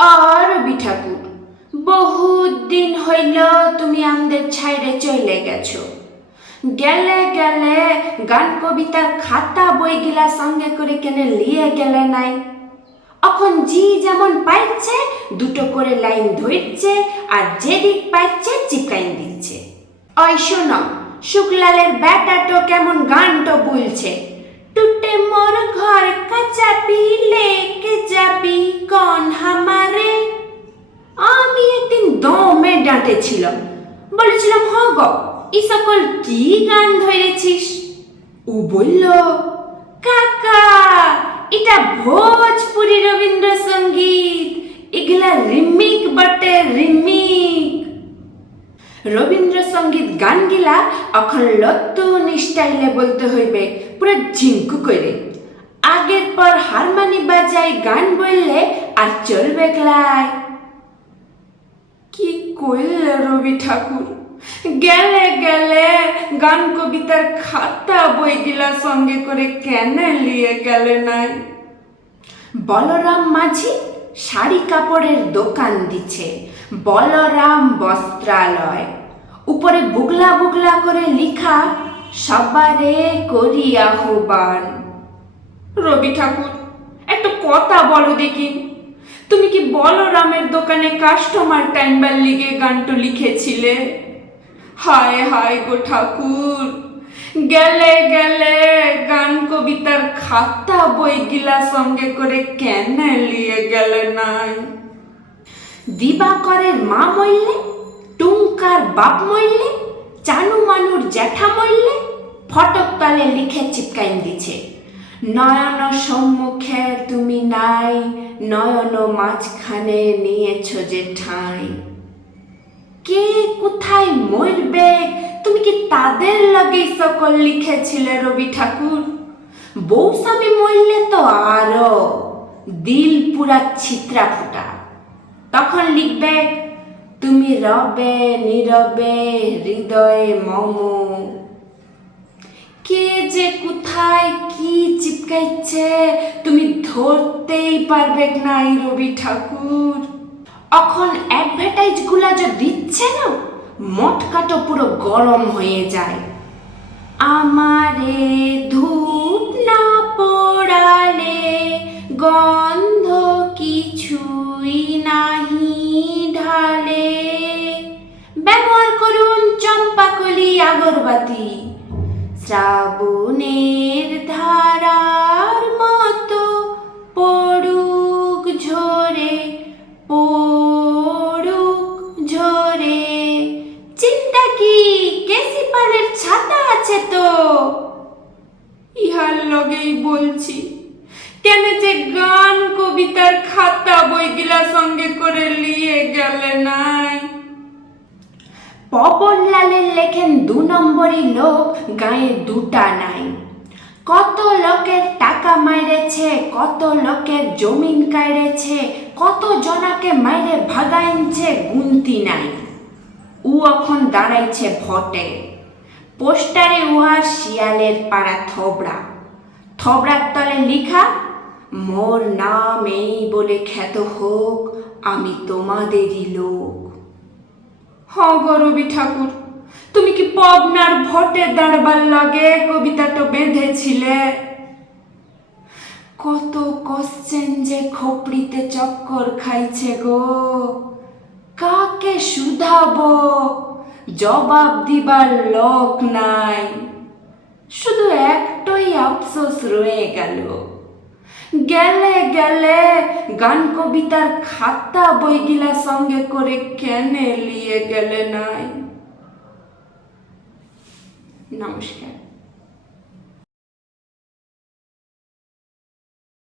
রবি ঠাকুর, বহুত দিন হইল তুমি আমাদের ছাইড়ে চলে গেছো। গেলে গেলে গান কবিতার খাতা বইগুলা সঙ্গে করে কেনে লিয়ে গেলে নাই। এখন জি যেমন পাইছে দুটো করে লাইন ধরছে আর যেদিক পাইছে চিপকাইন দিচ্ছে। ওই শোনো, শুক্লালের ব্যাটাটো কেমন গানটো বলছে, টুটে মোর ঘর কাঁচা লেকে যাবি কন হামারে। আমি একদিন দমে ডাঁটেছিলাম, বলেছিলাম হ গো এই সকল কি গান ধরেছিস। ও বলল, কাকা এটা ভোজপুরি রবীন্দ্রসঙ্গীত, এগুলা রিমিক বটে রিমিক। রবীন্দ্রসঙ্গীত গানগুলা এখন নতুন স্টাইলে বলতে হইবে, পুরো ঝিঙ্কু করে। আগের পর হারমোনি বাজাই গান বললে আর চলবে ক্লাই। কি কইলে রবি ঠাকুর, গেলে গেলে গান কবিতার খাতা বইগুলা সঙ্গে করে কেন লিয়ে গেলে নাই? বলরাম মাঝি শাড়ি কাপড়ের দোকান দিচ্ছে, বলরাম বস্ত্রালয়। উপরে বুগলা বুগলা করে লিখা, সবারে করি আহ্বান। রবি ঠাকুর, একটা কথা বলো দেখি, তুমি কি বলরামের দোকানে কাস্টমার টাইমবার লিগে গানটো লিখেছিলে? হায় হায় গো ঠাকুর, গেলে গেলে গান কবিতার খাতা বইগুলা সঙ্গে করে কেন লিয়ে গেলে নাই? দিবাকরের মা মরলে, টুঙ্কার বাপ মরলে, চানু মানুর জ্যাঠা মরলে ফটক তলে লিখে চিপকাইন দিছে, নয়ন সম্মুখে তুমি নাই, নয়ন মাঝখানে নিয়েছ যে ঠাঁই। কে কোথায় মরবে তুমি কি তাদের লগে সকল লিখেছিলে রবি ঠাকুর? বউ স্বামী মরলে তো আরো দিল পুরা ছিত্রা ফুটা। তখন লিখবে, তুমি রবে নীরবে হৃদয়ে মম। কে যে কোথায় কি চিপকাইছে তুমি ধরতেই পারবে নাই রবি ঠাকুর। এখন অ্যাডভার্টাইজ গুলা যে দিচ্ছে না, মটকাটো পুরো গরম হয়ে যায়। আমারে ধূপ না পোড়ালে গন্ধ কিছুই নাহি ঢালে, ব্যবহার করুন চম্পাকলি আগরবাতি, শ্রাবণের ধারার মতো পড়ুক ঝরে, পড়ুক ঝরে। চিন্তা কি, কেসি পালের ছাতা আছে তো। ইহার লগেই বলছি, কেন যে গান কবিতার খাতা বইগুলা সঙ্গে করে লিয়ে গেলে নাই? পবনলালের লেখেন 2 নম্বরই লোক গায়ে দুটা নাই। কত লোকের টাকা মাইরেছে, কত লোকের জমিন কাইরেছে, কত জনাকে মাইরে ভাগাইছে গুনতি নাই। ও এখন দাঁড়াইছে ভোটে, পোস্টারে উহার শিয়ালের পাড়া থবড়া, থবড়ার তলে লিখা, মোর নাম এই বলে খ্যাত হোক, আমি তোমাদেরই লোক। হ গো রবি ঠাকুর, তুমি কি পবনার ভোটে দাঁড়বার লগে কবিতাটা বেঁধেছিলে? কত কোশ্চেন যে খোপড়িতে চক্কর খাইছে গো, কাকে শুধাবো, জবাব দিবার লোক নাই। শুধু একটাই আফসোস রয়ে গেল, গেলে গেলে গান কবিতার খাতা বইগুলা সঙ্গে করে কেন লিয়ে গেলে নাই? নমস্কার।